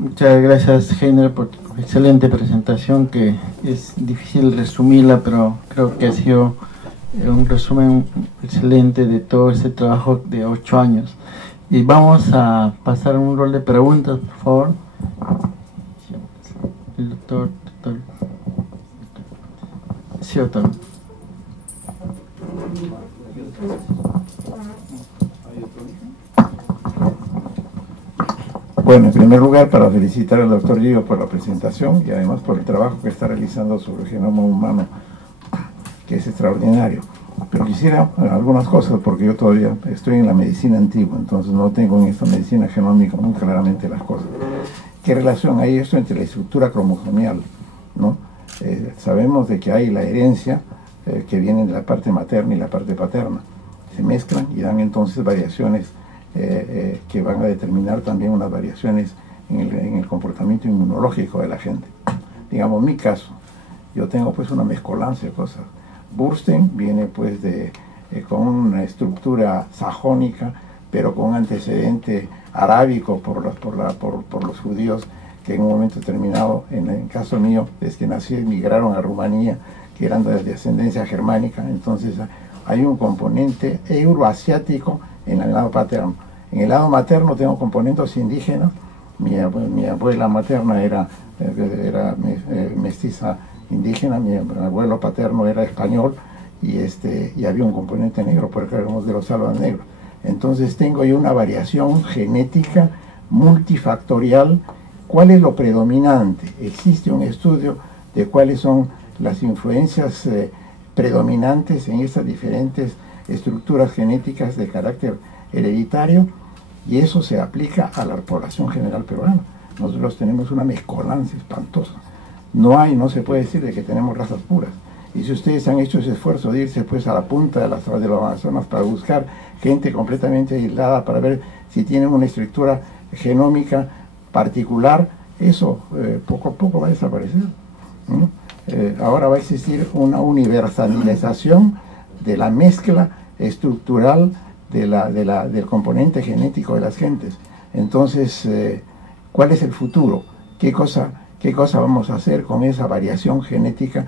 Muchas gracias, Heiner, por tu excelente presentación, que es difícil resumirla, pero creo que ha sido un resumen excelente de todo este trabajo de 8 años. Y vamos a pasar un rol de preguntas, por favor. El doctor. Sí, doctor. Bueno, en primer lugar, para felicitar al doctor Gio por la presentación y además por el trabajo que está realizando sobre el genoma humano, que es extraordinario. Pero quisiera algunas cosas, porque yo todavía estoy en la medicina antigua, entonces no tengo en esta medicina genómica muy claramente las cosas. ¿Qué relación hay esto entre la estructura cromosomial, ¿no? Sabemos de que hay la herencia que viene de la parte materna y la parte paterna. Se mezclan y dan entonces variaciones que van a determinar también unas variaciones en el comportamiento inmunológico de la gente. Digamos, en mi caso, yo tengo pues una mezcolanza de cosas. Bursten viene pues con una estructura sajónica, pero con un antecedente arábico por los judíos que en un momento determinado, en el caso mío, desde que nací, emigraron a Rumanía, que eran de ascendencia germánica. Entonces hay un componente euroasiático en el lado paterno. En el lado materno tengo componentes indígenas. Mi abuela materna era mestiza indígena, mi abuelo paterno era español y había un componente negro, porque éramos de los albas negros. Entonces tengo yo una variación genética multifactorial. ¿Cuál es lo predominante? Existe un estudio de cuáles son las influencias predominantes en estas diferentes estructuras genéticas de carácter hereditario, y eso se aplica a la población general peruana. Nosotros tenemos una mezcolanza espantosa. No se puede decir de que tenemos razas puras. Y si ustedes han hecho ese esfuerzo de irse pues a la punta de los Amazonas para buscar gente completamente aislada, para ver si tienen una estructura genómica particular, eso poco a poco va a desaparecer, ¿no? Ahora va a existir una universalización de la mezcla estructural del componente genético de las gentes. Entonces, ¿cuál es el futuro? ¿Qué cosa vamos a hacer con esa variación genética?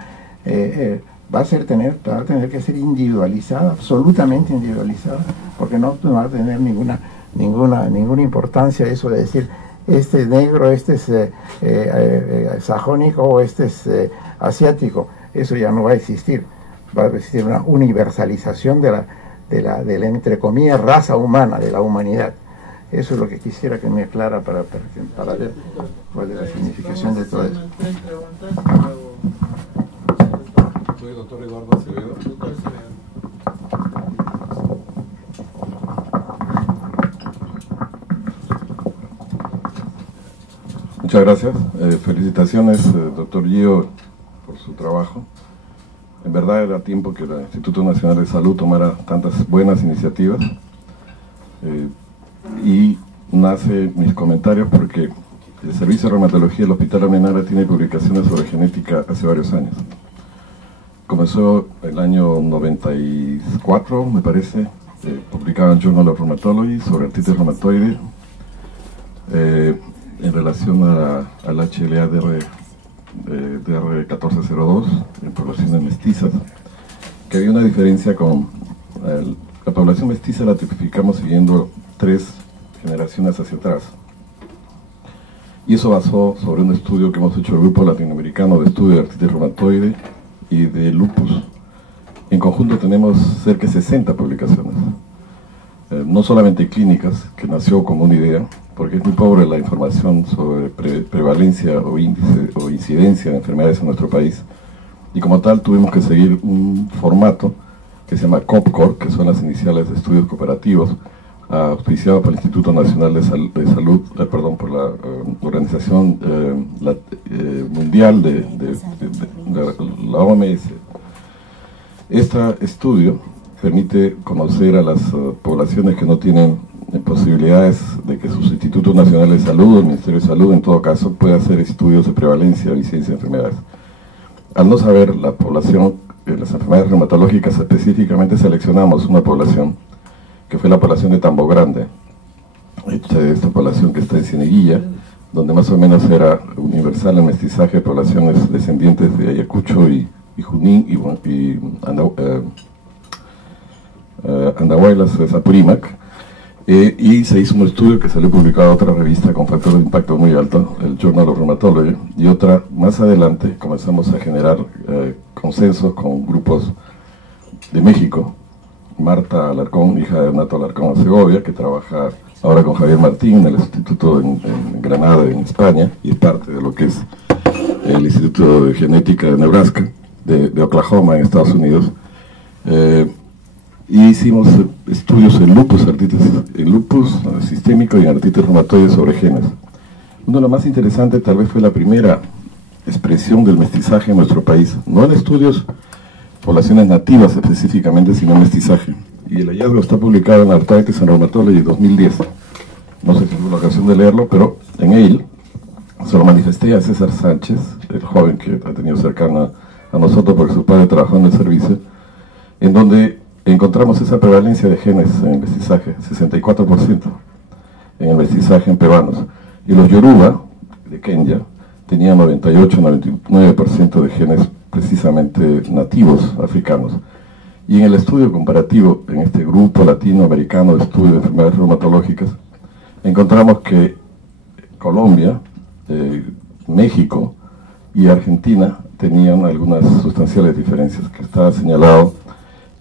Va a tener que ser individualizada, absolutamente individualizada, porque no va a tener ninguna importancia eso de decir este es negro, este es sajónico o este es asiático. Eso ya no va a existir. Va a existir una universalización de la entre comillas raza humana, de la humanidad. Eso es lo que quisiera que me aclara para ver cuál es la significación de todo eso. Soy doctor Eduardo Acevedo. Muchas gracias. Felicitaciones, doctor Gio, por su trabajo. En verdad era tiempo que el Instituto Nacional de Salud tomara tantas buenas iniciativas. Y nace mis comentarios porque el Servicio de Reumatología del Hospital Almenara tiene publicaciones sobre genética hace varios años. Comenzó el año 94, me parece, publicaba en Journal of Rheumatology sobre artritis reumatoide en relación al HLA-DR1402 en poblaciones mestizas, que había una diferencia con la población mestiza. La tipificamos siguiendo 3 generaciones hacia atrás, y eso basó sobre un estudio que hemos hecho el grupo latinoamericano de estudio de artritis reumatoide y de lupus. En conjunto tenemos cerca de 60 publicaciones, no solamente clínicas, que nació como una idea, porque es muy pobre la información sobre prevalencia o índice o incidencia de enfermedades en nuestro país, y como tal tuvimos que seguir un formato que se llama COPCOR, que son las iniciales de estudios cooperativos, auspiciado por el Instituto Nacional de Salud, por la Organización Mundial de la OMS. Este estudio permite conocer a las poblaciones que no tienen posibilidades de que sus institutos nacionales de salud, el Ministerio de Salud en todo caso, pueda hacer estudios de prevalencia o incidencia de enfermedades. Al no saber la población, las enfermedades reumatológicas específicamente, seleccionamos una población que fue la población de Tambo Grande. Esta población que está en Cieneguilla, donde más o menos era universal el mestizaje de poblaciones descendientes de Ayacucho y Junín y Andahuaylas de Apurímac, y se hizo un estudio que salió publicado en otra revista con factor de impacto muy alto, el Journal of Rheumatology, y otra más adelante comenzamos a generar consensos con grupos de México. Marta Alarcón, hija de Donato Alarcón Segovia, que trabaja ahora con Javier Martín en el Instituto en Granada, en España, y es parte de lo que es el Instituto de Genética de Nebraska, de Oklahoma, en Estados Unidos. Y hicimos estudios en lupus sistémico y en artritis reumatoide sobre genes. Uno de los más interesantes tal vez fue la primera expresión del mestizaje en nuestro país, no en estudios poblaciones nativas específicamente, sino mestizaje. Y el hallazgo está publicado en Arthritis and Rheumatology 2010. No sé si tuve la ocasión de leerlo, pero en él se lo manifesté a César Sánchez, el joven que ha tenido cercano a nosotros porque su padre trabajó en el servicio, en donde encontramos esa prevalencia de genes en el mestizaje, 64% en el mestizaje en peruanos. Y los Yoruba, de Kenia, tenían 98-99% de genes precisamente nativos africanos. Y en el estudio comparativo, en este grupo latinoamericano de estudio de enfermedades reumatológicas, encontramos que Colombia, México y Argentina tenían algunas sustanciales diferencias, que está señalado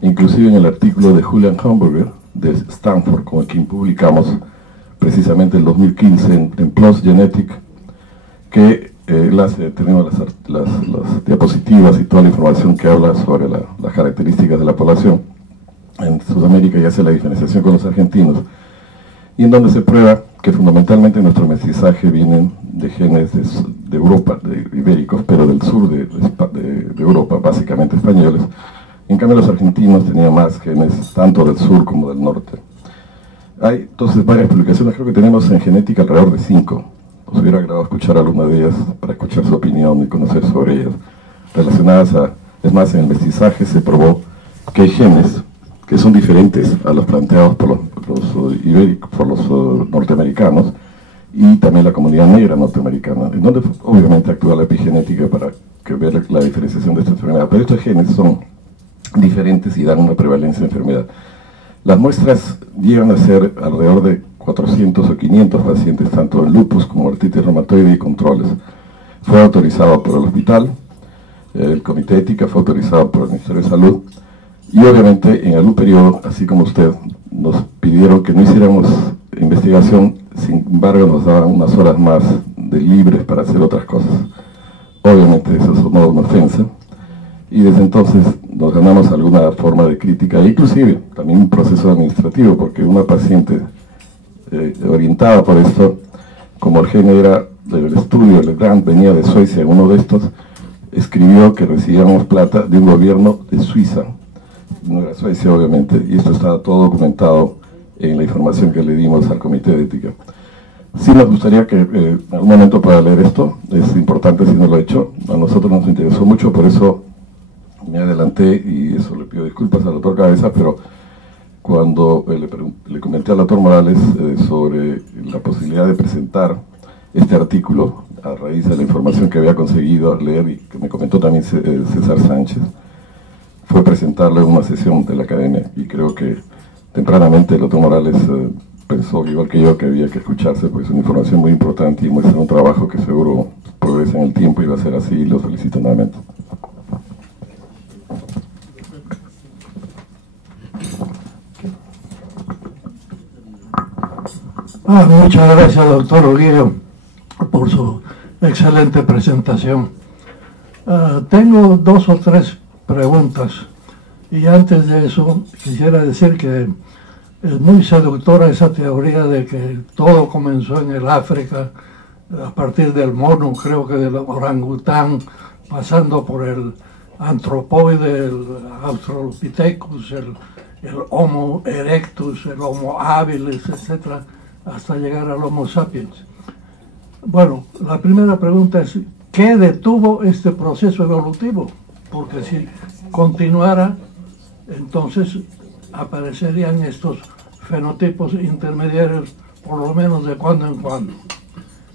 inclusive en el artículo de Julian Hamburger de Stanford, con el que publicamos precisamente en 2015 en PLOS Genetic, que tenemos las diapositivas y toda la información que habla sobre las características de la población. En Sudamérica ya hace la diferenciación con los argentinos, y en donde se prueba que fundamentalmente nuestro mestizaje vienen de genes de Europa, de ibéricos, pero del sur de Europa, básicamente españoles. En cambio los argentinos tenían más genes tanto del sur como del norte. Hay entonces varias publicaciones, creo que tenemos en genética alrededor de 5. Nos hubiera agradado escuchar alguna de ellas para escuchar su opinión y conocer sobre ellas, relacionadas a, es más, en el mestizaje se probó que hay genes que son diferentes a los planteados por los ibéricos, por los norteamericanos, y también la comunidad negra norteamericana, en donde obviamente actúa la epigenética para ver la diferenciación de esta enfermedad. Pero estos genes son diferentes y dan una prevalencia de enfermedad. Las muestras llegan a ser alrededor de 400 o 500 pacientes, tanto en lupus como artritis reumatoide y controles. Fue autorizado por el hospital, el Comité de Ética fue autorizado por el Ministerio de Salud, y obviamente en algún periodo, así como usted, nos pidieron que no hiciéramos investigación, sin embargo nos daban unas horas más de libres para hacer otras cosas. Obviamente eso sonó una ofensa, y desde entonces nos ganamos alguna forma de crítica, e inclusive también un proceso administrativo, porque una paciente orientada por esto, como el gen era del estudio, el grant venía de Suecia, uno de estos escribió que recibíamos plata de un gobierno de Suiza, no era Suecia obviamente, y esto está todo documentado en la información que le dimos al Comité de Ética. Sí nos gustaría que en algún momento pueda leer esto, es importante si no lo he hecho, a nosotros nos interesó mucho, por eso me adelanté y eso le pido disculpas al doctor Cabeza, pero cuando le comenté al doctor Morales sobre la posibilidad de presentar este artículo a raíz de la información que había conseguido leer y que me comentó también César Sánchez, fue presentarle una sesión de la academia, y creo que tempranamente el doctor Morales pensó, igual que yo, que había que escucharse, porque es una información muy importante y muestra un trabajo que seguro progresa en el tiempo y va a ser así, y lo felicito nuevamente. Muchas gracias, doctor Uguío, por su excelente presentación. Tengo 2 o 3 preguntas, y antes de eso quisiera decir que es muy seductora esa teoría de que todo comenzó en el África, a partir del mono, creo que del orangután, pasando por el antropoide, el Australopithecus, el Homo erectus, el Homo habilis, etcétera, hasta llegar al Homo sapiens. Bueno, la primera pregunta es, ¿qué detuvo este proceso evolutivo? Porque si continuara, entonces aparecerían estos fenotipos intermediarios, por lo menos de cuando en cuando.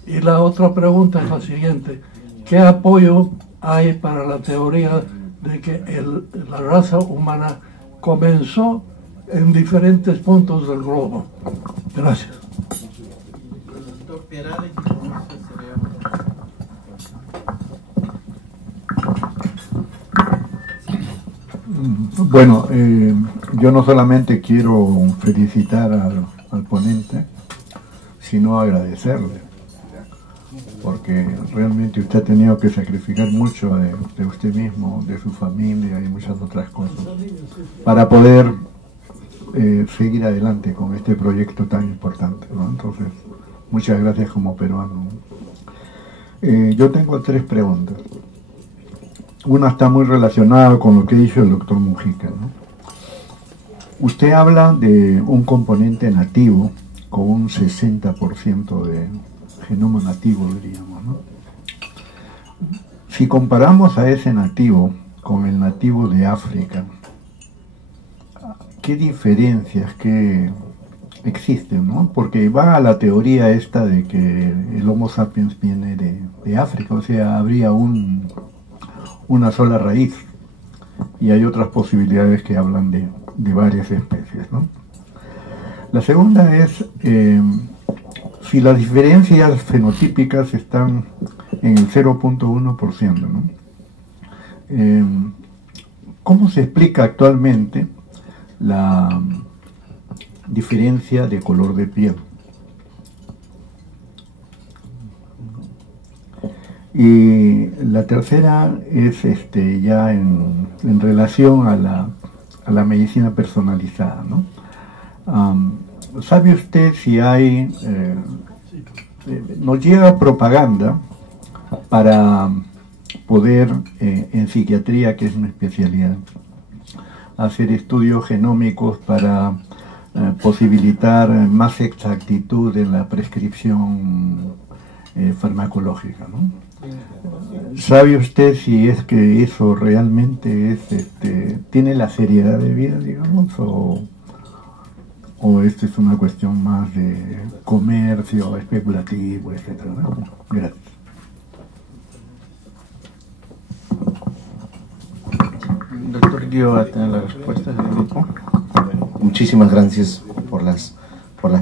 Y la otra pregunta es la siguiente: ¿qué apoyo hay para la teoría de que la raza humana comenzó en diferentes puntos del globo? Gracias. Bueno, yo no solamente quiero felicitar al ponente, sino agradecerle, porque realmente usted ha tenido que sacrificar mucho de usted mismo, de su familia y muchas otras cosas, para poder seguir adelante con este proyecto tan importante, ¿no? Entonces, muchas gracias como peruano. Yo tengo 3 preguntas. Una está muy relacionada con lo que dijo el doctor Mujica, ¿no? Usted habla de un componente nativo con un 60% de genoma nativo, diríamos, ¿no? Si comparamos a ese nativo con el nativo de África, ¿qué diferencias existen, ¿no? Porque va a la teoría esta de que el Homo sapiens viene de África, o sea, habría una sola raíz, y hay otras posibilidades que hablan de varias especies, ¿no? La segunda es si las diferencias fenotípicas están en el 0.1%, ¿no? ¿Cómo se explica actualmente la diferencia de color de piel? Y la tercera es ya en relación a la medicina personalizada, ¿no? ¿Sabe usted si hay, nos llega propaganda para poder, en psiquiatría, que es una especialidad, hacer estudios genómicos para posibilitar más exactitud en la prescripción farmacológica, ¿no? ¿Sabe usted si es que eso realmente tiene la seriedad de vida, digamos, o esto es una cuestión más de comercio especulativo, etcétera, ¿no? Gracias. Doctor Guio va a tener la respuesta del grupo. Muchísimas gracias por las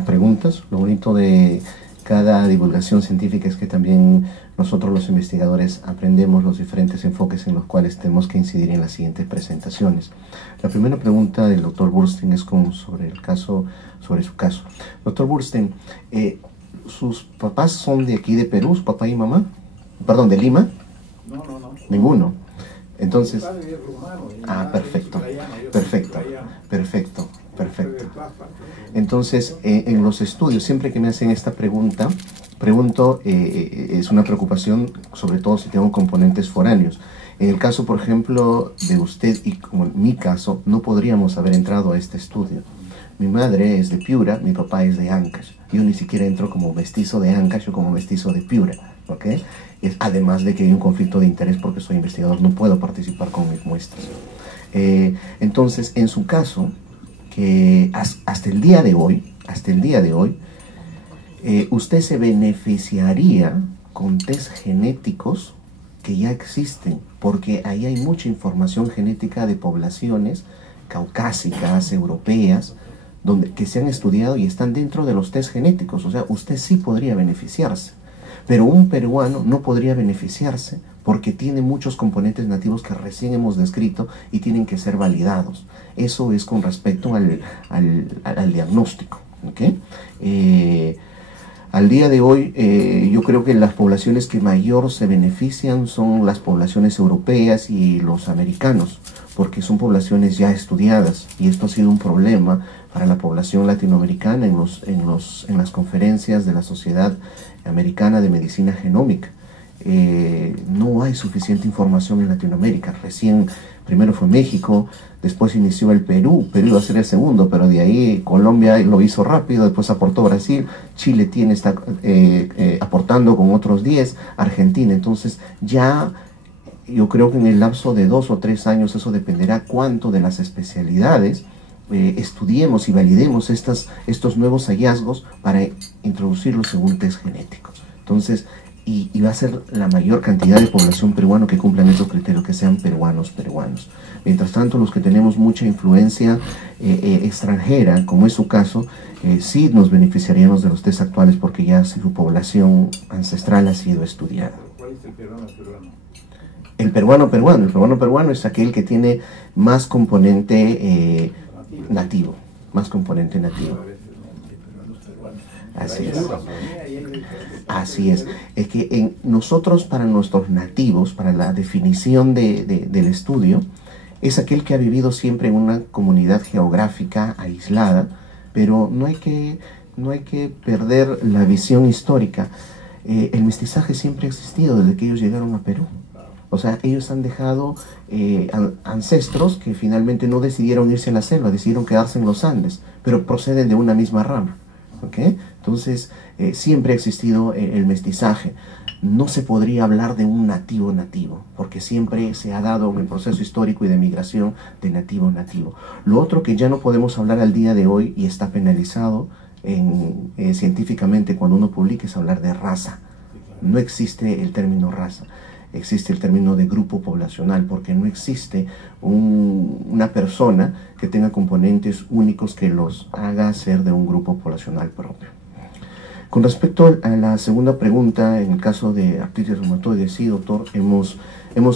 preguntas. Lo bonito de cada divulgación científica es que también nosotros los investigadores aprendemos los diferentes enfoques en los cuales tenemos que incidir en las siguientes presentaciones. La primera pregunta del doctor Burstein es sobre su caso. Doctor Burstein, ¿sus papás son de aquí de Perú, su papá y mamá? Perdón, ¿de Lima? No. Ninguno. Entonces, perfecto. Entonces, en los estudios, siempre que me hacen esta pregunta, es una preocupación, sobre todo si tengo componentes foráneos. En el caso, por ejemplo, de usted y como en mi caso, no podríamos haber entrado a este estudio. Mi madre es de Piura, mi papá es de Ancash. Yo ni siquiera entro como mestizo de Ancash o como mestizo de Piura, ¿ok? Además de que hay un conflicto de interés porque soy investigador, no puedo participar con mis muestras. Entonces, en su caso, que hasta el día de hoy, usted se beneficiaría con test genéticos que ya existen, porque ahí hay mucha información genética de poblaciones caucásicas, europeas, que se han estudiado y están dentro de los test genéticos. O sea, usted sí podría beneficiarse, pero un peruano no podría beneficiarse porque tiene muchos componentes nativos que recién hemos descrito y tienen que ser validados. Eso es con respecto al diagnóstico, ¿okay? Al día de hoy, yo creo que las poblaciones que mayor se benefician son las poblaciones europeas y los americanos, porque son poblaciones ya estudiadas, y esto ha sido un problema para la población latinoamericana en las conferencias de la Sociedad Americana de Medicina Genómica. No hay suficiente información en Latinoamérica. Primero fue México, después inició el Perú iba a ser el segundo, pero de ahí Colombia lo hizo rápido, después aportó Brasil, Chile está aportando con otros 10, Argentina. Entonces ya yo creo que en el lapso de 2 o 3 años, eso dependerá cuánto de las especialidades estudiemos y validemos estos nuevos hallazgos para introducirlos en un test genético. Entonces, y va a ser la mayor cantidad de población peruana que cumplan estos criterios, que sean peruanos. Mientras tanto, los que tenemos mucha influencia extranjera, como es su caso, sí nos beneficiaríamos de los test actuales porque ya su población ancestral ha sido estudiada. ¿Cuál es el peruano? El peruano es aquel que tiene más componente nativo, más componente nativo. Así es. Así es. Es que nosotros, para nuestros nativos, para la definición del estudio, es aquel que ha vivido siempre en una comunidad geográfica aislada, pero no hay que perder la visión histórica. El mestizaje siempre ha existido desde que ellos llegaron a Perú. O sea, ellos han dejado ancestros que finalmente no decidieron irse a la selva, decidieron quedarse en los Andes, pero proceden de una misma rama. ¿Okay? Entonces, siempre ha existido el mestizaje. No se podría hablar de un nativo, porque siempre se ha dado en el proceso histórico y de migración de nativo. Lo otro que ya no podemos hablar al día de hoy y está penalizado científicamente cuando uno publica es hablar de raza. No existe el término raza. Existe el término de grupo poblacional, porque no existe una persona que tenga componentes únicos que los haga ser de un grupo poblacional propio. Con respecto a la segunda pregunta, en el caso de artritis reumatoide, sí, doctor, hemos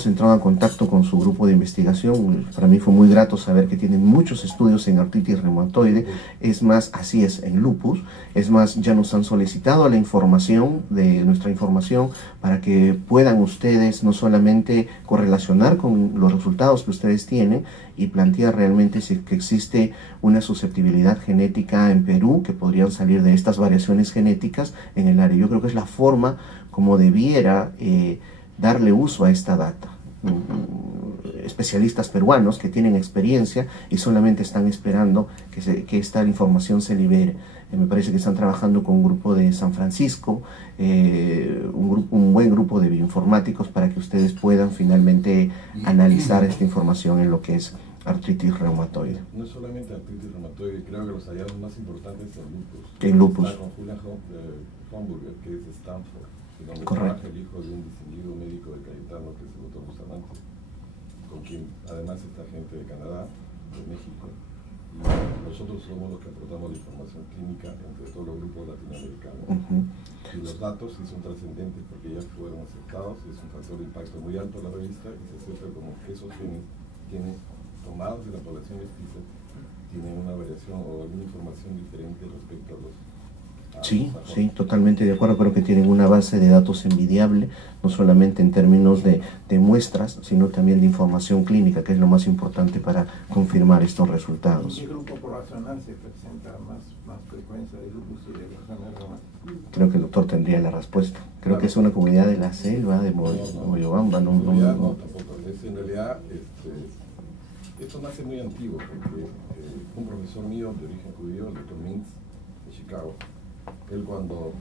entrado en contacto con su grupo de investigación. Para mí fue muy grato saber que tienen muchos estudios en artritis reumatoide. Es más, así es, en lupus. Es más, ya nos han solicitado la información de nuestra información para que puedan ustedes no solamente correlacionar con los resultados que ustedes tienen y plantear realmente si que existe una susceptibilidad genética en Perú que podrían salir de estas variaciones genéticas en el área. Yo creo que es la forma como debiera darle uso a esta data. Especialistas peruanos que tienen experiencia y solamente están esperando que esta información se libere. Me parece que están trabajando con un grupo de San Francisco, un buen grupo de bioinformáticos para que ustedes puedan finalmente analizar esta información en lo que es artritis reumatoide. No es solamente artritis reumatoide, creo que los hallazgos más importantes en lupus. En lupus. Está con Julian Homburger, que es de Stanford, donde Correcto. trabaja el hijo de un distinguido médico de Cayetano, que es el doctor Bustamante, con quien además está gente de Canadá, de México, y nosotros somos los que aportamos la información clínica entre todos los grupos latinoamericanos. Y los datos sí son trascendentes porque ya fueron aceptados, es un factor de impacto muy alto en la revista y se acepta como que esos genes tienen, tomados de la población mestiza, tienen una variación o alguna información diferente respecto a los... Sí, totalmente de acuerdo. Creo que tienen una base de datos envidiable, no solamente en términos de muestras, sino también de información clínica, que es lo más importante para confirmar estos resultados. ¿En qué grupo poblacional se presenta más frecuencia de lupus y de enfermedades reumáticas? Creo que el doctor tendría la respuesta. Creo que es una comunidad de la selva, de Moyobamba. No, tampoco. En realidad, esto nace muy antiguo, porque un profesor mío de origen judío, el doctor Mintz, de Chicago, él cuando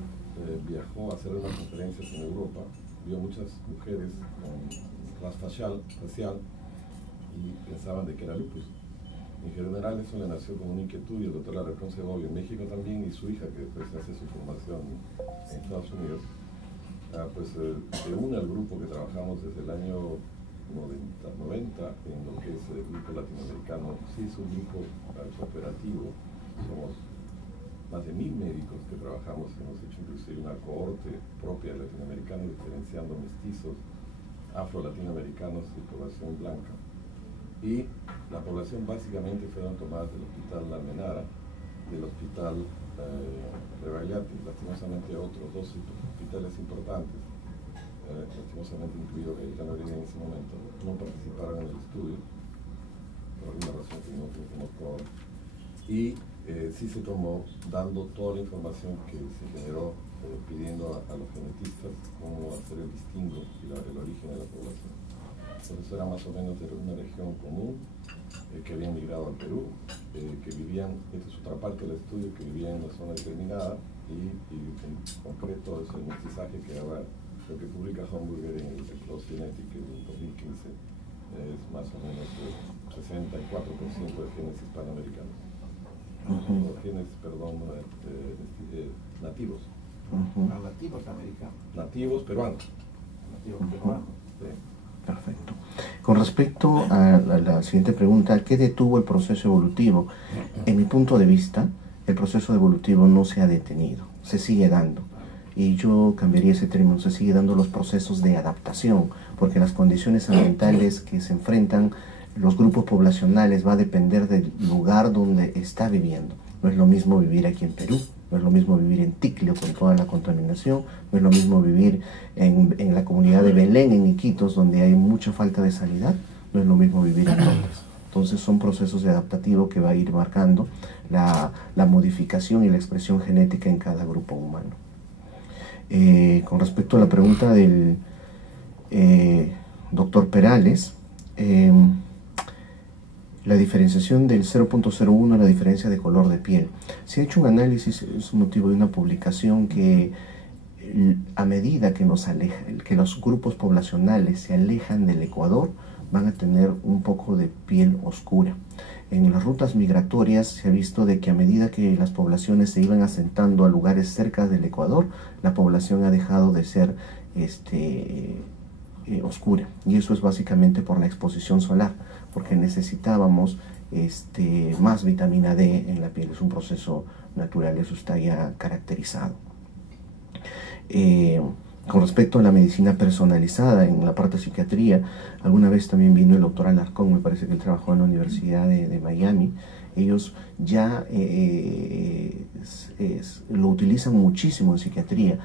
viajó a hacer unas conferencias en Europa, vio muchas mujeres con ras facial y pensaban de que era lupus. En general eso le nació como una inquietud y el doctor Larracón Segovia en México también y su hija que después hace su formación en Estados Unidos, se une al grupo que trabajamos desde el año 90 en lo que es el grupo latinoamericano. Sí, es un grupo cooperativo, somos más de 1000 médicos que trabajamos, hemos hecho inclusive una cohorte propia de latinoamericanos diferenciando mestizos, afro-latinoamericanos y población blanca. Y la población básicamente fueron tomadas del hospital La Almenara, del hospital Rebagliati, lastimosamente otros dos hospitales importantes, lastimosamente incluido Cayetano Heredia en ese momento, no participaron en el estudio, por alguna razón que no conozco. Y sí se tomó dando toda la información que se generó pidiendo a los genetistas cómo hacer el distingo y el origen de la población. Entonces era más o menos de una región común que habían migrado al Perú, que vivían, esta es otra parte del estudio, que vivían en una zona determinada y en concreto es el mestizaje que ahora lo que publica Homburger en el Close Genetic en el 2015 es más o menos el 64% de genes hispanoamericanos. Genes, perdón, nativos. A nativos americanos. Nativos peruanos. Nativos peruanos. Perfecto. Con respecto a la siguiente pregunta, ¿qué detuvo el proceso evolutivo? En mi punto de vista, el proceso evolutivo no se ha detenido, se sigue dando. Y yo cambiaría ese término, se sigue dando los procesos de adaptación, porque las condiciones ambientales que se enfrentan los grupos poblacionales va a depender del lugar donde está viviendo. No es lo mismo vivir aquí en Perú, no es lo mismo vivir en Ticlio con toda la contaminación, no es lo mismo vivir en la comunidad de Belén, en Iquitos, donde hay mucha falta de sanidad, no es lo mismo vivir en Londres. Entonces son procesos de adaptativo que va a ir marcando la modificación y la expresión genética en cada grupo humano. Con respecto a la pregunta del doctor Perales, la diferenciación del 0.01 es la diferencia de color de piel. Se ha hecho un análisis, es motivo de una publicación, que a medida que que los grupos poblacionales se alejan del Ecuador, van a tener un poco de piel oscura. En las rutas migratorias se ha visto de que a medida que las poblaciones se iban asentando a lugares cerca del Ecuador, la población ha dejado de ser oscura. Y eso es básicamente por la exposición solar, porque necesitábamos más vitamina D en la piel. Es un proceso natural, eso está ya caracterizado. Con respecto a la medicina personalizada en la parte de psiquiatría, alguna vez también vino el doctor Alarcón, me parece que él trabajó en la Universidad de Miami. Ellos ya lo utilizan muchísimo en psiquiatría.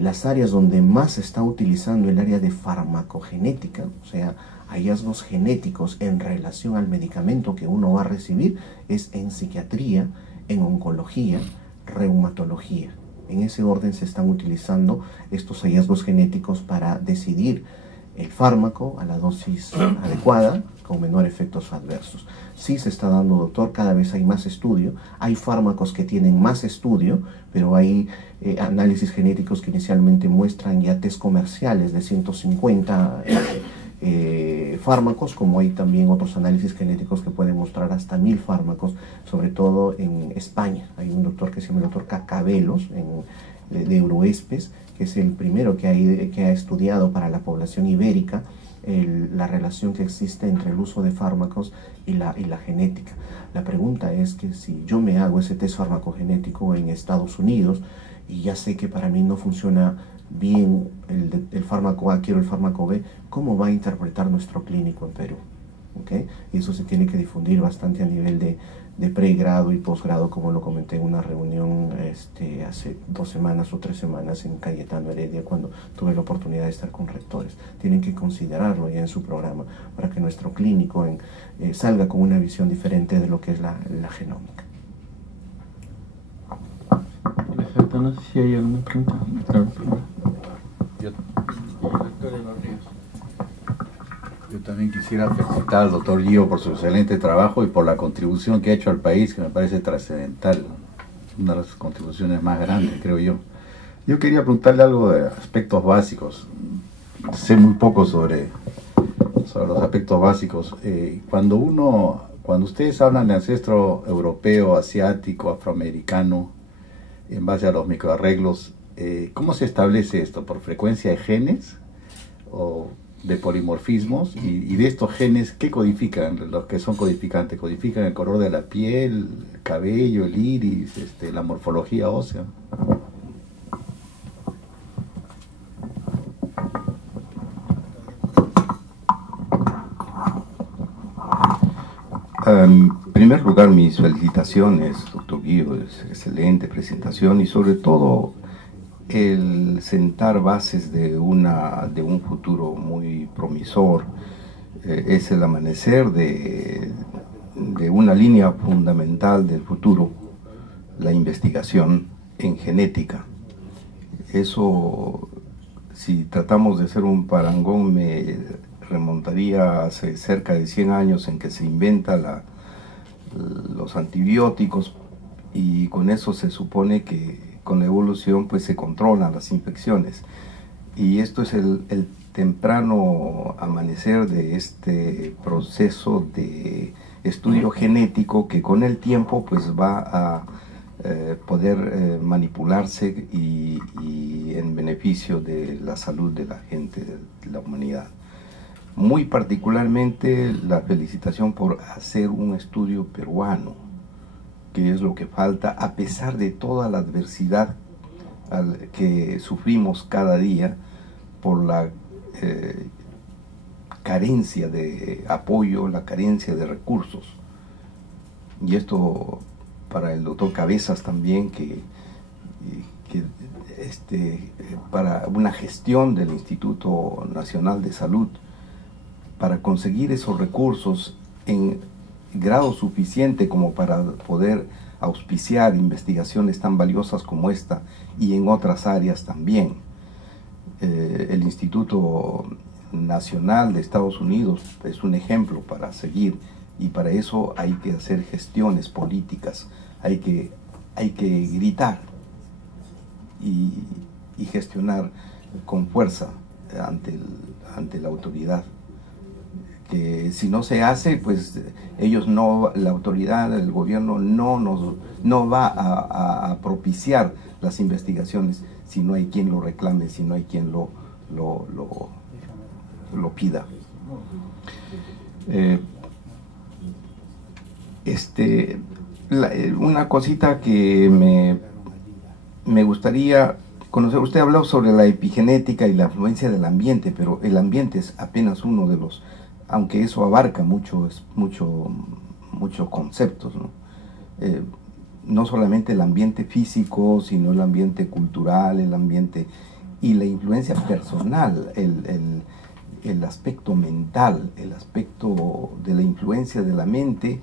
Las áreas donde más se está utilizando el área de farmacogenética, o sea, hallazgos genéticos en relación al medicamento que uno va a recibir, es en psiquiatría, en oncología, reumatología. En ese orden se están utilizando estos hallazgos genéticos para decidir el fármaco a la dosis adecuada con menor efectos adversos. Sí se está dando, doctor, cada vez hay más estudio, hay fármacos que tienen más estudio, pero hay análisis genéticos que inicialmente muestran ya test comerciales de 150 fármacos, como hay también otros análisis genéticos que pueden mostrar hasta 1000 fármacos, sobre todo en España. Hay un doctor que se llama el doctor Cacabelos, de Euroespes, que es el primero que ha estudiado para la población ibérica la relación que existe entre el uso de fármacos y la genética. La pregunta es que si yo me hago ese test farmacogenético en Estados Unidos y ya sé que para mí no funciona bien el fármaco A, quiero el fármaco B, ¿cómo va a interpretar nuestro clínico en Perú? ¿Okay? Y eso se tiene que difundir bastante a nivel de pregrado y posgrado, como lo comenté en una reunión hace 2 semanas o 3 semanas en Cayetano Heredia, cuando tuve la oportunidad de estar con rectores. Tienen que considerarlo ya en su programa para que nuestro clínico salga con una visión diferente de lo que es la genómica. Perfecto, no sé si hay alguna pregunta. Yo también quisiera felicitar al doctor Gio por su excelente trabajo y por la contribución que ha hecho al país, que me parece trascendental, una de las contribuciones más grandes, creo yo. Yo quería preguntarle algo de aspectos básicos. Sé muy poco sobre los aspectos básicos. Cuando ustedes hablan de ancestro europeo, asiático, afroamericano, en base a los microarreglos, ¿cómo se establece esto? ¿Por frecuencia de genes o de polimorfismos? Y de estos genes, ¿qué codifican? Los que son codificantes, ¿codifican el color de la piel, el cabello, el iris, la morfología ósea? En primer lugar, mis felicitaciones, doctor Guido, es excelente presentación y sobre todo el sentar bases de un futuro muy promisor. Es el amanecer de una línea fundamental del futuro, la investigación en genética. Eso, si tratamos de hacer un parangón, me remontaría hace cerca de 100 años en que se inventa los antibióticos, y con eso se supone que con la evolución pues se controlan las infecciones, y esto es el temprano amanecer de este proceso de estudio genético que con el tiempo pues va poder manipularse y en beneficio de la salud de la gente, de la humanidad. Muy particularmente la felicitación por hacer un estudio peruano, que es lo que falta a pesar de toda la adversidad que sufrimos cada día por la carencia de apoyo, la carencia de recursos. Y esto para el doctor Cabezas también, para una gestión del Instituto Nacional de Salud, para conseguir esos recursos en grado suficiente como para poder auspiciar investigaciones tan valiosas como esta y en otras áreas también. El Instituto Nacional de Estados Unidos es un ejemplo para seguir, y para eso hay que hacer gestiones políticas, hay que gritar y gestionar con fuerza ante la autoridad. Que si no se hace, pues la autoridad, el gobierno no va a propiciar las investigaciones si no hay quien lo reclame, si no hay quien lo pida. Una cosita que me gustaría conocer, usted habló sobre la epigenética y la influencia del ambiente, pero el ambiente es apenas uno de los, aunque eso abarca muchos conceptos, ¿no? No solamente el ambiente físico, sino el ambiente cultural, el ambiente y la influencia personal, el aspecto mental, el aspecto de la influencia de la mente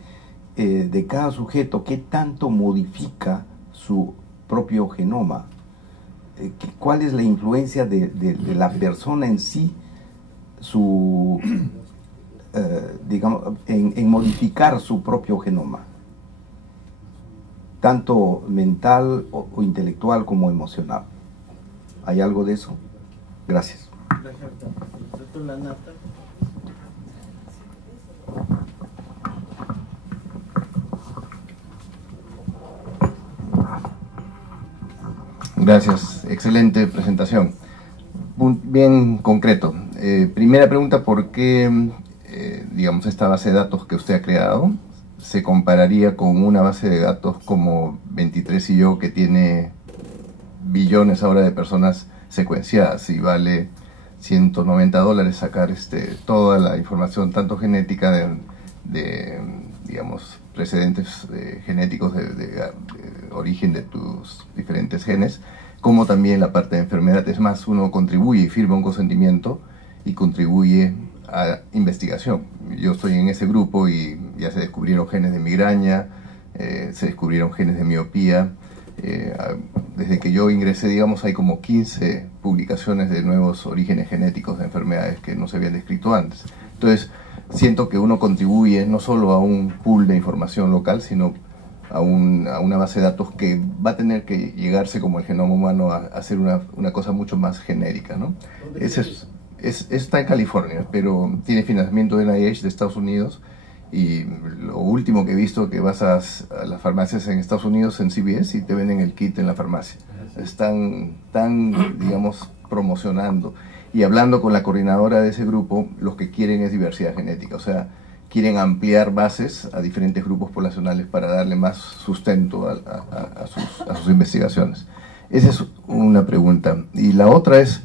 de cada sujeto, qué tanto modifica su propio genoma, cuál es la influencia de la persona en sí, digamos, en modificar su propio genoma, tanto mental o intelectual como emocional. ¿Hay algo de eso? Gracias. Gracias, excelente presentación. Bien concreto. Primera pregunta, ¿por qué, digamos, esta base de datos que usted ha creado se compararía con una base de datos como 23andMe, que tiene billones ahora de personas secuenciadas y vale $190 sacar toda la información, tanto genética de digamos, precedentes genéticos de origen de tus diferentes genes, como también la parte de enfermedad? Es más, uno contribuye y firma un consentimiento y contribuye a investigación. Yo estoy en ese grupo y ya se descubrieron genes de migraña, se descubrieron genes de miopía. Desde que yo ingresé, digamos, hay como 15 publicaciones de nuevos orígenes genéticos de enfermedades que no se habían descrito antes. Entonces, siento que uno contribuye no solo a un pool de información local, sino a una base de datos que va a tener que llegarse, como el genoma humano, a hacer una cosa mucho más genérica, ¿no? Está en California, pero tiene financiamiento de NIH de Estados Unidos, y lo último que he visto, que vas a las farmacias en Estados Unidos, en CVS, y te venden el kit en la farmacia. Están, digamos, promocionando. Y hablando con la coordinadora de ese grupo, lo que quieren es diversidad genética, o sea, quieren ampliar bases a diferentes grupos poblacionales para darle más sustento a sus investigaciones. Esa es una pregunta. Y la otra es,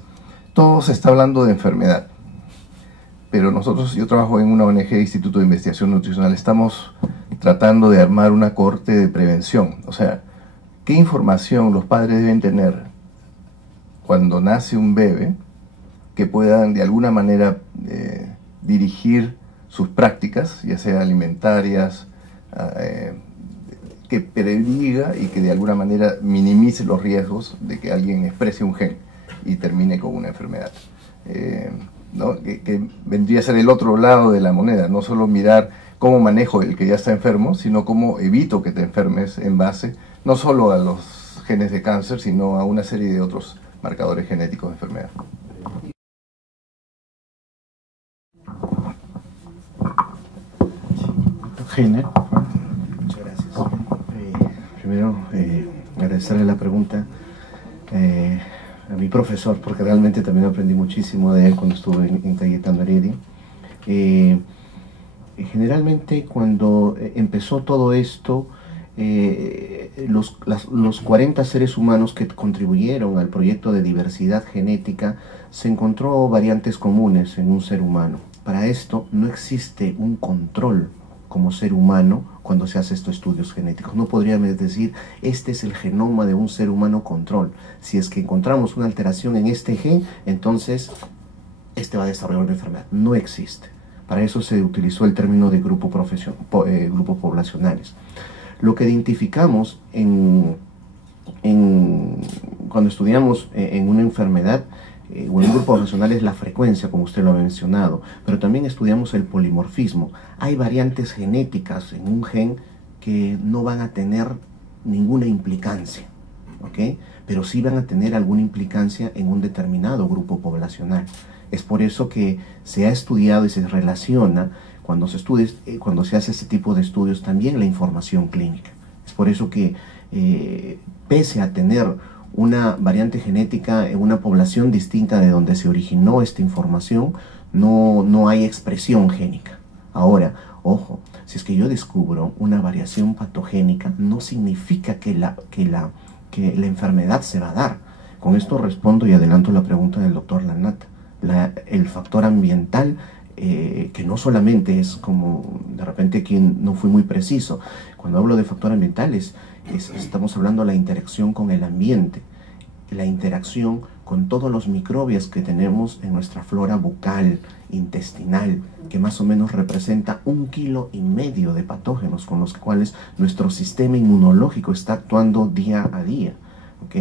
todo se está hablando de enfermedad, pero yo trabajo en una ONG, Instituto de Investigación Nutricional, estamos tratando de armar una cohorte de prevención. O sea, ¿qué información los padres deben tener cuando nace un bebé que puedan de alguna manera dirigir sus prácticas, ya sea alimentarias, que prediga y que de alguna manera minimice los riesgos de que alguien exprese un gen y termine con una enfermedad? ¿No? Que vendría a ser el otro lado de la moneda, no solo mirar cómo manejo el que ya está enfermo, sino cómo evito que te enfermes en base no solo a los genes de cáncer, sino a una serie de otros marcadores genéticos de enfermedad. Heiner. Muchas gracias. Primero, agradecerle la pregunta a mi profesor, porque realmente también aprendí muchísimo de él cuando estuve en Cayetano Heredia. Generalmente cuando empezó todo esto, los 40 seres humanos que contribuyeron al proyecto de diversidad genética, se encontró variantes comunes en un ser humano. Para esto no existe un control como ser humano cuando se hace estos estudios genéticos. No podríamos decir, este es el genoma de un ser humano control. Si es que encontramos una alteración en este gen, entonces este va a desarrollar una enfermedad. No existe. Para eso se utilizó el término de grupos poblacionales. Lo que identificamos cuando estudiamos en una enfermedad o en un grupo poblacional es la frecuencia, como usted lo ha mencionado, pero también estudiamos el polimorfismo. Hay variantes genéticas en un gen que no van a tener ninguna implicancia, ¿ok? Pero sí van a tener alguna implicancia en un determinado grupo poblacional. Es por eso que se ha estudiado y se relaciona cuando se hace ese tipo de estudios también la información clínica. Es por eso que pese a tener una variante genética en una población distinta de donde se originó esta información, no hay expresión génica. Ahora, ojo, si es que yo descubro una variación patogénica, no significa que la enfermedad se va a dar. Con esto respondo y adelanto la pregunta del doctor Lanata. El factor ambiental, que no solamente es como, de repente aquí no fui muy preciso, cuando hablo de factor ambiental estamos hablando de la interacción con el ambiente, la interacción con todos los microbios que tenemos en nuestra flora bucal, intestinal, que más o menos representa 1,5 kilos de patógenos con los cuales nuestro sistema inmunológico está actuando día a día, ¿ok?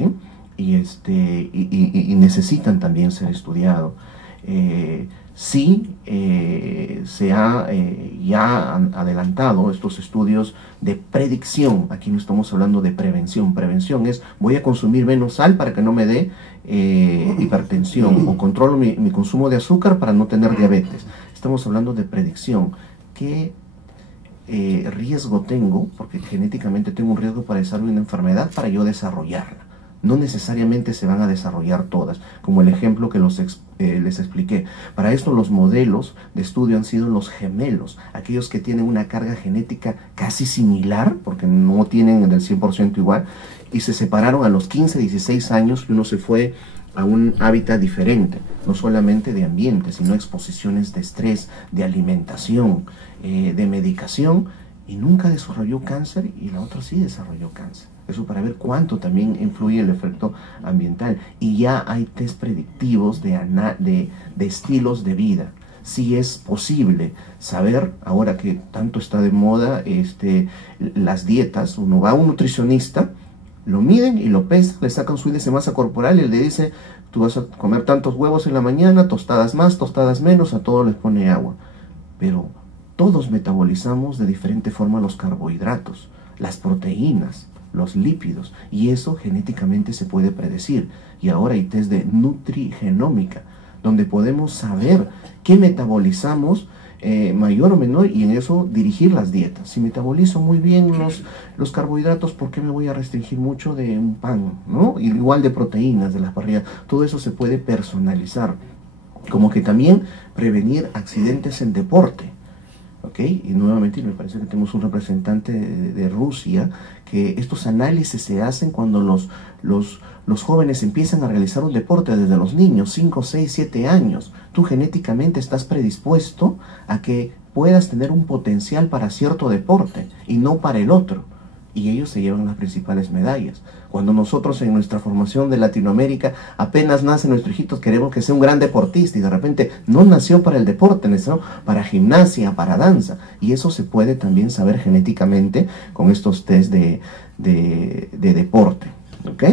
Y necesitan también ser estudiados. Sí, se ha ya adelantado estos estudios de predicción. Aquí no estamos hablando de prevención. Prevención es, voy a consumir menos sal para que no me dé hipertensión, o controlo mi consumo de azúcar para no tener diabetes. Estamos hablando de predicción. ¿Qué riesgo tengo? Porque genéticamente tengo un riesgo para desarrollar una enfermedad para yo desarrollarla. No necesariamente se van a desarrollar todas, como el ejemplo que les expliqué. Para esto los modelos de estudio han sido los gemelos, aquellos que tienen una carga genética casi similar, porque no tienen del 100% igual, y se separaron a los 15, 16 años, y uno se fue a un hábitat diferente, no solamente de ambiente, sino exposiciones de estrés, de alimentación, de medicación, y nunca desarrolló cáncer, y la otra sí desarrolló cáncer. Eso para ver cuánto también influye el efecto ambiental. Y ya hay test predictivos de estilos de vida. Sí es posible saber, ahora que tanto está de moda las dietas, uno va a un nutricionista, lo miden y lo pesan, le sacan su índice de masa corporal y le dice, tú vas a comer tantos huevos en la mañana, tostadas más, tostadas menos, a todos les pone agua. Pero todos metabolizamos de diferente forma los carbohidratos, las proteínas, los lípidos, y eso genéticamente se puede predecir. Y ahora hay test de nutrigenómica, donde podemos saber qué metabolizamos mayor o menor, y en eso dirigir las dietas. Si metabolizo muy bien los carbohidratos, ¿por qué me voy a restringir mucho de un pan, ¿no? Igual de proteínas, de las parrillas. Todo eso se puede personalizar. Como que también prevenir accidentes en deporte. ¿Ok? Y nuevamente me parece que tenemos un representante de Rusia, que estos análisis se hacen cuando los jóvenes empiezan a realizar un deporte desde los niños, 5, 6, 7 años. Tú genéticamente estás predispuesto a que puedas tener un potencial para cierto deporte y no para el otro. Y ellos se llevan las principales medallas. Cuando nosotros en nuestra formación de Latinoamérica apenas nace nuestro hijito, queremos que sea un gran deportista, y de repente no nació para el deporte, nació para gimnasia, para danza. Y eso se puede también saber genéticamente con estos test de deporte, ¿ok?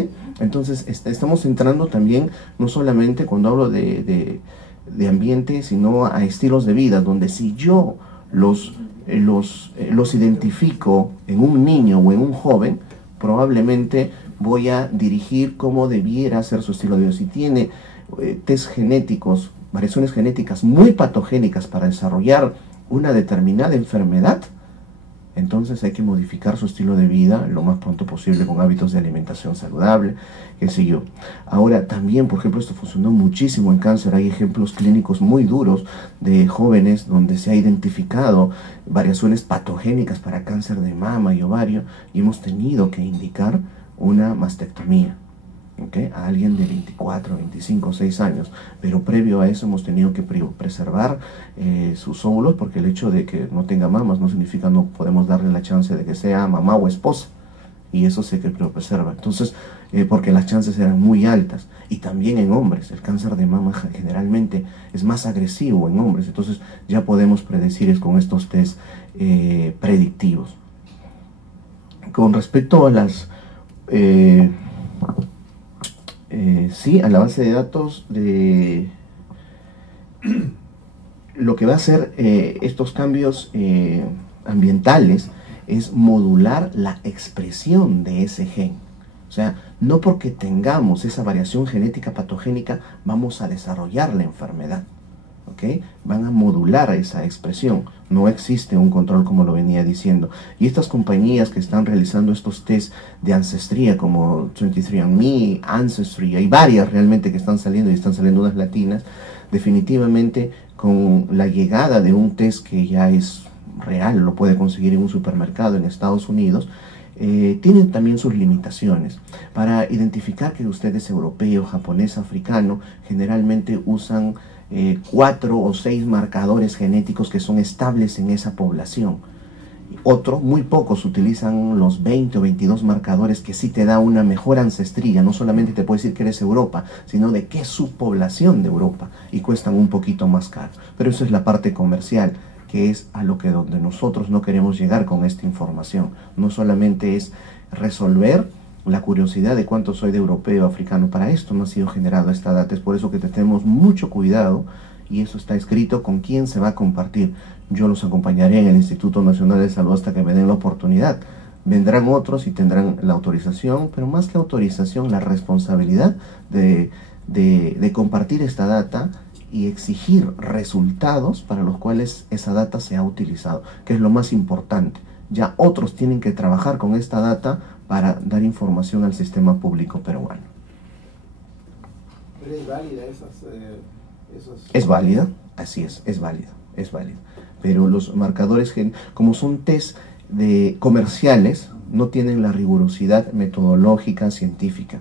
Entonces estamos entrando también, no solamente cuando hablo de ambiente, sino a estilos de vida, donde si yo los identifico en un niño o en un joven, probablemente voy a dirigir cómo debiera ser su estilo de vida. Si tiene test genéticos, variaciones genéticas muy patogénicas para desarrollar una determinada enfermedad, Entonces hay que modificar su estilo de vida lo más pronto posible con hábitos de alimentación saludable, qué sé yo. Ahora también, por ejemplo, esto funcionó muchísimo en cáncer. Hay ejemplos clínicos muy duros de jóvenes donde se ha identificado variaciones patogénicas para cáncer de mama y ovario y hemos tenido que indicar una mastectomía. ¿Okay? A alguien de 24, 25, 6 años, pero previo a eso hemos tenido que preservar sus óvulos, porque el hecho de que no tenga mamas no significa no podemos darle la chance de que sea mamá o esposa, y eso se preserva. Entonces, porque las chances eran muy altas, y también en hombres, el cáncer de mama generalmente es más agresivo en hombres, entonces ya podemos predecir con estos test predictivos. Con respecto a las... sí, a la base de datos de lo que va a hacer estos cambios ambientales es modular la expresión de ese gen. O sea, no porque tengamos esa variación genética patogénica vamos a desarrollar la enfermedad. ¿Okay? Van a modular esa expresión. No existe un control, como lo venía diciendo. Y estas compañías que están realizando estos test de ancestría como 23andMe, Ancestry, hay varias realmente que están saliendo, y están saliendo unas latinas, definitivamente con la llegada de un test que ya es real, lo puede conseguir en un supermercado en Estados Unidos, tienen también sus limitaciones. Para identificar que usted es europeo, japonés, africano, generalmente usan 4 o 6 marcadores genéticos que son estables en esa población. Muy pocos utilizan los 20 o 22 marcadores que sí te da una mejor ancestría. No solamente te puede decir que eres Europa, sino de qué subpoblación de Europa, y cuestan un poquito más caro. Pero eso es la parte comercial, que es a lo que donde nosotros no queremos llegar con esta información. No solamente es resolver la curiosidad de cuánto soy de europeo o africano. Para esto no ha sido generado esta data. Es por eso que tenemos mucho cuidado, y eso está escrito con quién se va a compartir. Yo los acompañaré en el Instituto Nacional de Salud hasta que me den la oportunidad. Vendrán otros y tendrán la autorización, pero más que autorización, la responsabilidad de compartir esta data y exigir resultados para los cuales esa data se ha utilizado, que es lo más importante. Ya otros tienen que trabajar con esta data para dar información al sistema público peruano. ¿Pero es válida Es válida, así es válida. Pero los marcadores, como son test comerciales, no tienen la rigurosidad metodológica, científica,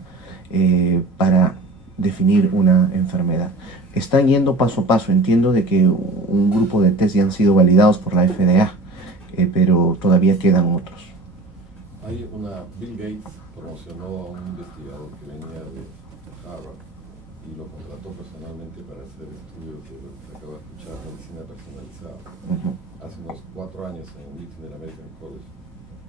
para definir una enfermedad. Están yendo paso a paso. Entiendo de que un grupo de test ya han sido validados por la FDA, pero todavía quedan otros. Bill Gates promocionó a un investigador que venía de Harvard y lo contrató personalmente para hacer estudios de lo que se acaba de escuchar, medicina personalizada. Hace unos 4 años en Wheaton del American College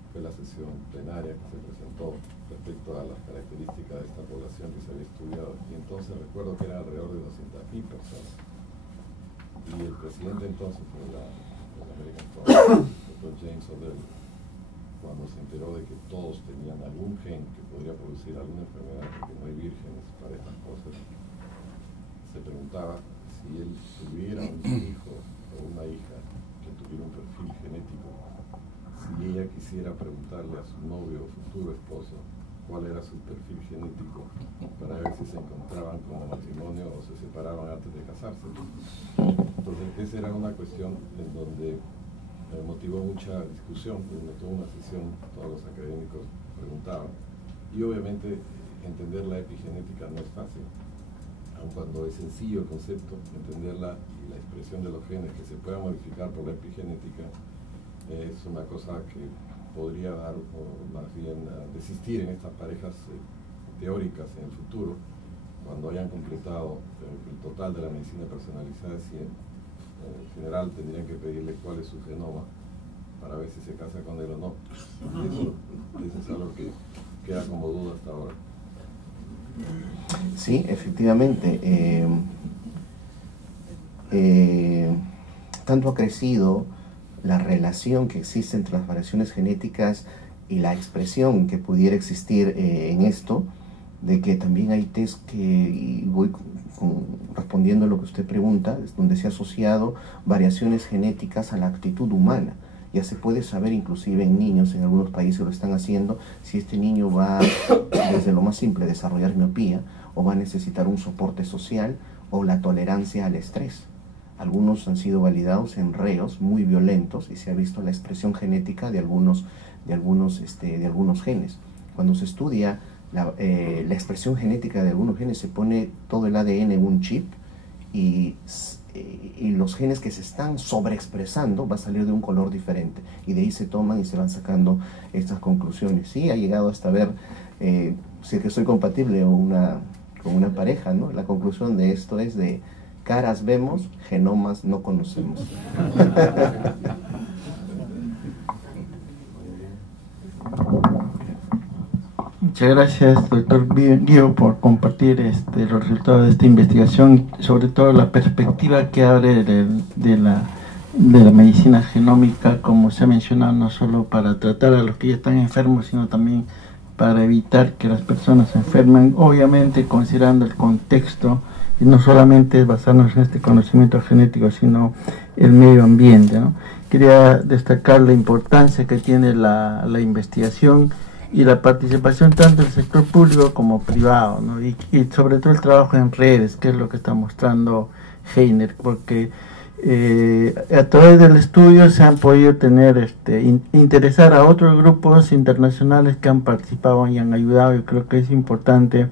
fue la sesión plenaria que se presentó respecto a las características de esta población que se había estudiado, y entonces recuerdo que eran alrededor de 200.000 personas, y el presidente entonces de la American College, el Dr. James O'Dell, cuando se enteró de que todos tenían algún gen que podría producir alguna enfermedad, porque no hay vírgenes para estas cosas, se preguntaba si él tuviera un hijo o una hija que tuviera un perfil genético, si ella quisiera preguntarle a su novio o futuro esposo cuál era su perfil genético, para ver si se encontraban como matrimonio o se separaban antes de casarse. Entonces esa era una cuestión en donde motivó mucha discusión, porque toda una sesión, todos los académicos preguntaban, y obviamente entender la epigenética no es fácil, aun cuando es sencillo el concepto, entenderla y la expresión de los genes que se pueda modificar por la epigenética es una cosa que podría dar, o más bien desistir en estas parejas teóricas en el futuro, cuando hayan completado el total de la medicina personalizada de 100. En general tendrían que pedirle cuál es su genoma para ver si se casa con él o no. Eso es algo que queda como duda hasta ahora. Sí, efectivamente. Tanto ha crecido la relación que existe entre las variaciones genéticas y la expresión que pudiera existir en esto, de que también hay test que, y voy respondiendo a lo que usted pregunta, donde se ha asociado variaciones genéticas a la actitud humana. Ya se puede saber, inclusive en niños, en algunos países lo están haciendo, si este niño va, desde lo más simple, desarrollar miopía, o va a necesitar un soporte social, o la tolerancia al estrés. Algunos han sido validados en reos muy violentos y se ha visto la expresión genética de algunos genes. Cuando se estudia la expresión genética de algunos genes, se pone todo el ADN en un chip y los genes que se están sobreexpresando va a salir de un color diferente, y de ahí se toman y se van sacando estas conclusiones. Sí, ha llegado hasta ver si es que soy compatible con una pareja, ¿no? La conclusión de esto es de caras vemos, genomas no conocemos. Muchas gracias, doctor Guío, por compartir los resultados de esta investigación, sobre todo la perspectiva que abre de la medicina genómica, como se ha mencionado, no solo para tratar a los que ya están enfermos, sino también para evitar que las personas se enfermen, obviamente considerando el contexto, y no solamente basarnos en este conocimiento genético, sino el medio ambiente, ¿no? Quería destacar la importancia que tiene la investigación y la participación tanto del sector público como privado, ¿no? Y sobre todo el trabajo en redes, que es lo que está mostrando Heiner, porque a través del estudio se han podido interesar a otros grupos internacionales que han participado y han ayudado. Yo creo que es importante,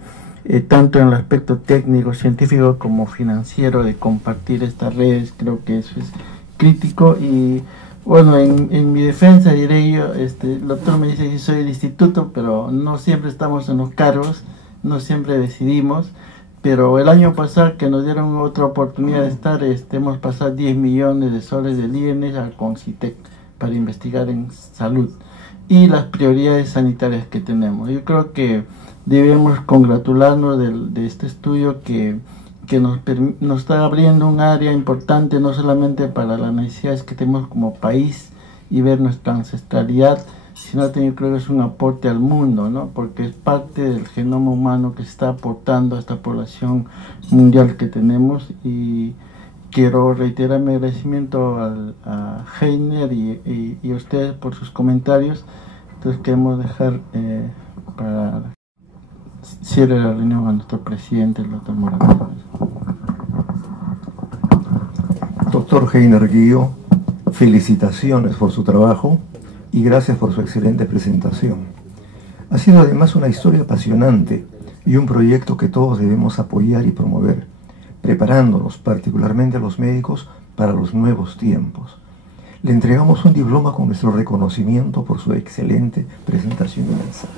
tanto en el aspecto técnico, científico como financiero, de compartir estas redes. Creo que eso es crítico. Y bueno, en mi defensa diré yo, el doctor me dice que soy del instituto, pero no siempre estamos en los cargos, no siempre decidimos. Pero el año pasado, que nos dieron otra oportunidad de estar, hemos pasado 10 millones de soles del INES al CONCITEC para investigar en salud y las prioridades sanitarias que tenemos. Yo creo que debemos congratularnos de este estudio que nos está abriendo un área importante, no solamente para las necesidades que tenemos como país y ver nuestra ancestralidad, sino también creo que es un aporte al mundo, ¿no? Porque es parte del genoma humano que se está aportando a esta población mundial que tenemos. Y quiero reiterar mi agradecimiento a Heiner y a ustedes por sus comentarios. Entonces queremos dejar para cierre la reunión a nuestro presidente, el doctor Morales. Doctor Heiner Guío, felicitaciones por su trabajo y gracias por su excelente presentación. Ha sido además una historia apasionante y un proyecto que todos debemos apoyar y promover, preparándonos particularmente a los médicos para los nuevos tiempos. Le entregamos un diploma con nuestro reconocimiento por su excelente presentación y mensaje.